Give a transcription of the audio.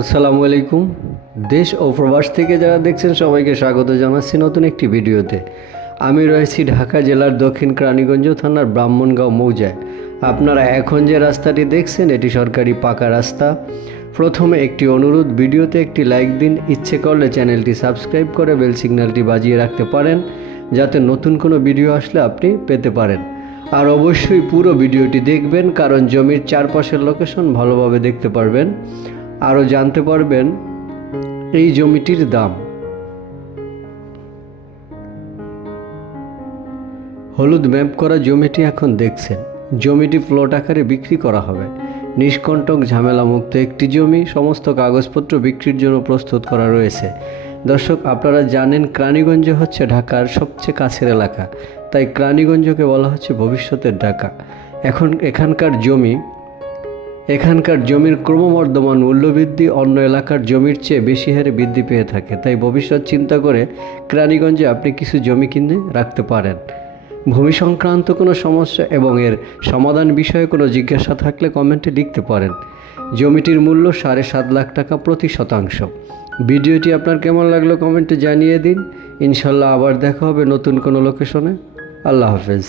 আসসালামু আলাইকুম। দেশ ও প্রবাস থেকে যারা দেখছেন সবাইকে স্বাগত জানাচ্ছি নতুন একটি ভিডিওতে। আমি রয়েছি ঢাকা জেলার দক্ষিণ কেরানীগঞ্জ থানার ব্রাহ্মণগাঁও মৌজায়। আপনারা এখন যে রাস্তাটি দেখছেন এটি সরকারি পাকা রাস্তা। প্রথমে একটি অনুরোধ, ভিডিওতে একটি লাইক দিন, ইচ্ছে করলে চ্যানেলটি সাবস্ক্রাইব করে বেল সিগন্যালটি বাজিয়ে রাখতে পারেন যাতে নতুন কোনো ভিডিও আসলে আপনি পেতে পারেন। আর অবশ্যই পুরো ভিডিওটি দেখবেন, কারণ জমির চারপাশের লোকেশন ভালোভাবে দেখতে পারবেন, আরও জানতে পারবেন এই জমিটির দাম। হলুদ ম্যাপ করা জমিটি এখন দেখছেন। জমিটি প্লট আকারে বিক্রি করা হবে। নিষ্কণ্টক ঝামেলামুক্ত একটি জমি, সমস্ত কাগজপত্র বিক্রির জন্য প্রস্তুত করা রয়েছে। দর্শক, আপনারা জানেন কেরানীগঞ্জ হচ্ছে ঢাকার সবচেয়ে কাছের এলাকা, তাই কেরানীগঞ্জকে বলা হচ্ছে ভবিষ্যতের ঢাকা। এখন এখানকার জমির ক্রমবর্ধমান মূল্যবৃদ্ধি অন্য এলাকার জমির চেয়ে বেশি হারে বৃদ্ধি পেয়ে থাকে, তাই ভবিষ্যৎ চিন্তা করে কেরানীগঞ্জে আপনি কিছু জমি কিনে রাখতে পারেন। ভূমি সংক্রান্ত কোনো সমস্যা এবং এর সমাধান বিষয়ে কোনো জিজ্ঞাসা থাকলে কমেন্টে লিখতে পারেন। জমিটির মূল্য 7.5 লাখ টাকা প্রতি শতাংশ। ভিডিওটি আপনার কেমন লাগলো কমেন্টে জানিয়ে দিন। ইনশাল্লাহ আবার দেখা হবে নতুন কোনো লোকেশনে। আল্লাহ হাফেজ।